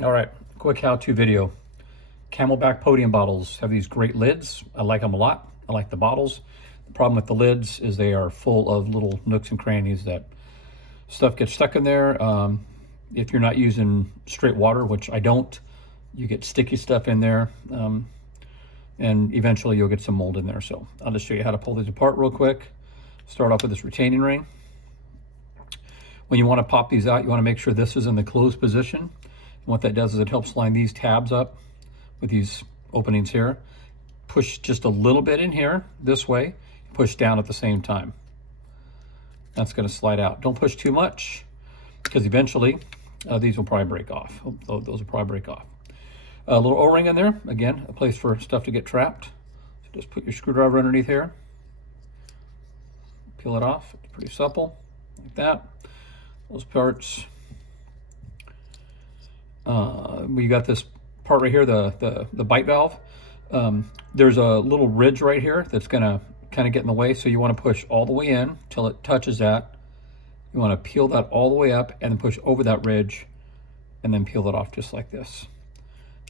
All right, quick how-to video. Camelback Podium bottles have these great lids. I like them a lot. I like the bottles. The problem with the lids is they are full of little nooks and crannies that stuff gets stuck in there. If you're not using straight water, which I don't, you get sticky stuff in there, and eventually you'll get some mold in there. So I'll just show you how to pull these apart real quick. Start off with this retaining ring. When you want to pop these out, you want to make sure this is in the closed position. And what that does is it helps line these tabs up with these openings here. Push just a little bit in here this way, push down at the same time. That's going to slide out. Don't push too much because eventually these will probably break off. Those will probably break off. A little O-ring in there, again, a place for stuff to get trapped. So just put your screwdriver underneath here. Peel it off, it's pretty supple, like that. Those parts. We got this part right here, the bite valve. There's a little ridge right here that's gonna kind of get in the way, so you want to push all the way in till it touches that. You want to peel that all the way up and then push over that ridge and then peel it off just like this.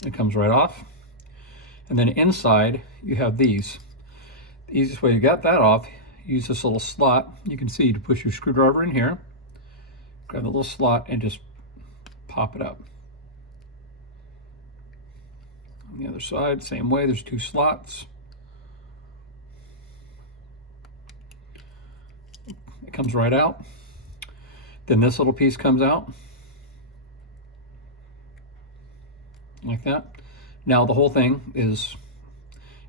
It comes right off. And then inside you have these. The easiest way to get that off, use this little slot. You can see to push your screwdriver in here, grab the little slot and just pop it up. On the other side, same way, there's two slots. It comes right out. Then this little piece comes out, like that. Now the whole thing is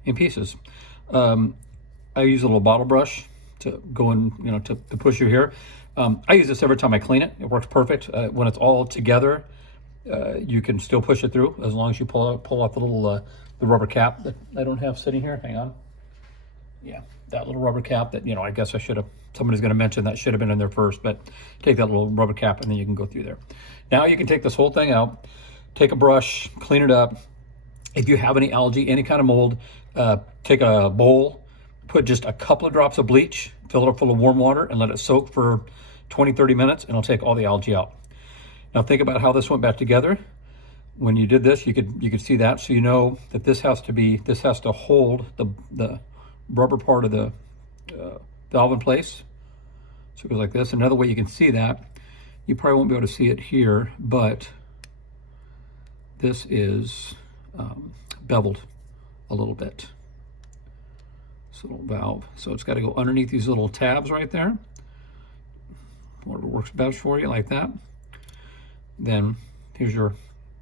in pieces. I use a little bottle brush to go in, to push you here. I use this every time I clean it. It works perfect. When it's all together, you can still push it through as long as you pull off the little the rubber cap that I don't have sitting here. Hang on. Yeah, that little rubber cap that, I guess I should have, somebody's going to mention that should have been in there first, but take that little rubber cap and then you can go through there. Now you can take this whole thing out, take a brush, clean it up. If you have any algae, any kind of mold, take a bowl, put just a couple of drops of bleach, fill it up full of warm water and let it soak for 20-30 minutes and it'll take all the algae out. Now think about how this went back together. When you did this, you could see that, so you know that this has to hold the rubber part of the valve in place. So it goes like this. Another way you can see that, you probably won't be able to see it here, but this is beveled a little bit. This little valve. So it's got to go underneath these little tabs right there. Whatever works best for you, like that. Then here's your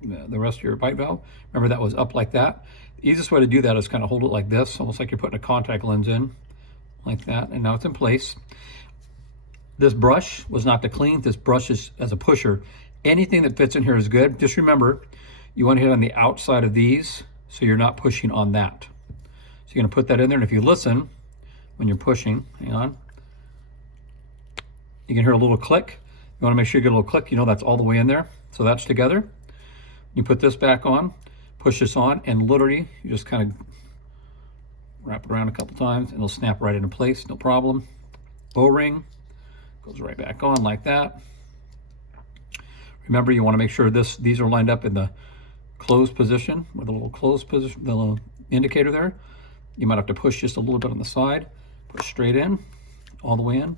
the rest of your bite valve. Remember that was up like that. The easiest way to do that is kind of hold it like this, almost like you're putting a contact lens in, like that, and now it's in place. This brush was not to clean. This brush is as a pusher. Anything that fits in here is good. Just remember, you want to hit on the outside of these so you're not pushing on that. So you're going to put that in there, and if you listen when you're pushing, hang on, you can hear a little click. You want to make sure you get a little click, that's all the way in there. So that's together. You put this back on, push this on, and literally you just kind of wrap it around a couple times and it'll snap right into place, no problem. O-ring goes right back on like that. Remember, you want to make sure these are lined up in the closed position with a little closed position, the little indicator there. You might have to push just a little bit on the side, push straight in, all the way in,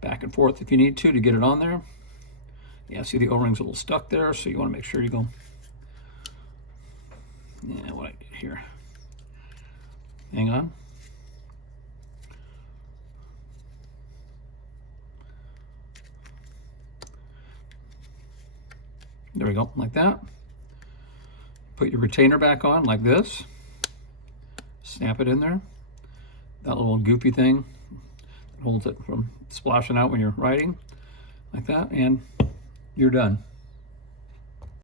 back and forth if you need to get it on there. Yeah, see the O-ring's a little stuck there, so you want to make sure you go. Yeah, what I did here. Hang on. There we go, like that. Put your retainer back on like this. Snap it in there. That little goopy thing holds it from splashing out when you're riding, like that, and you're done.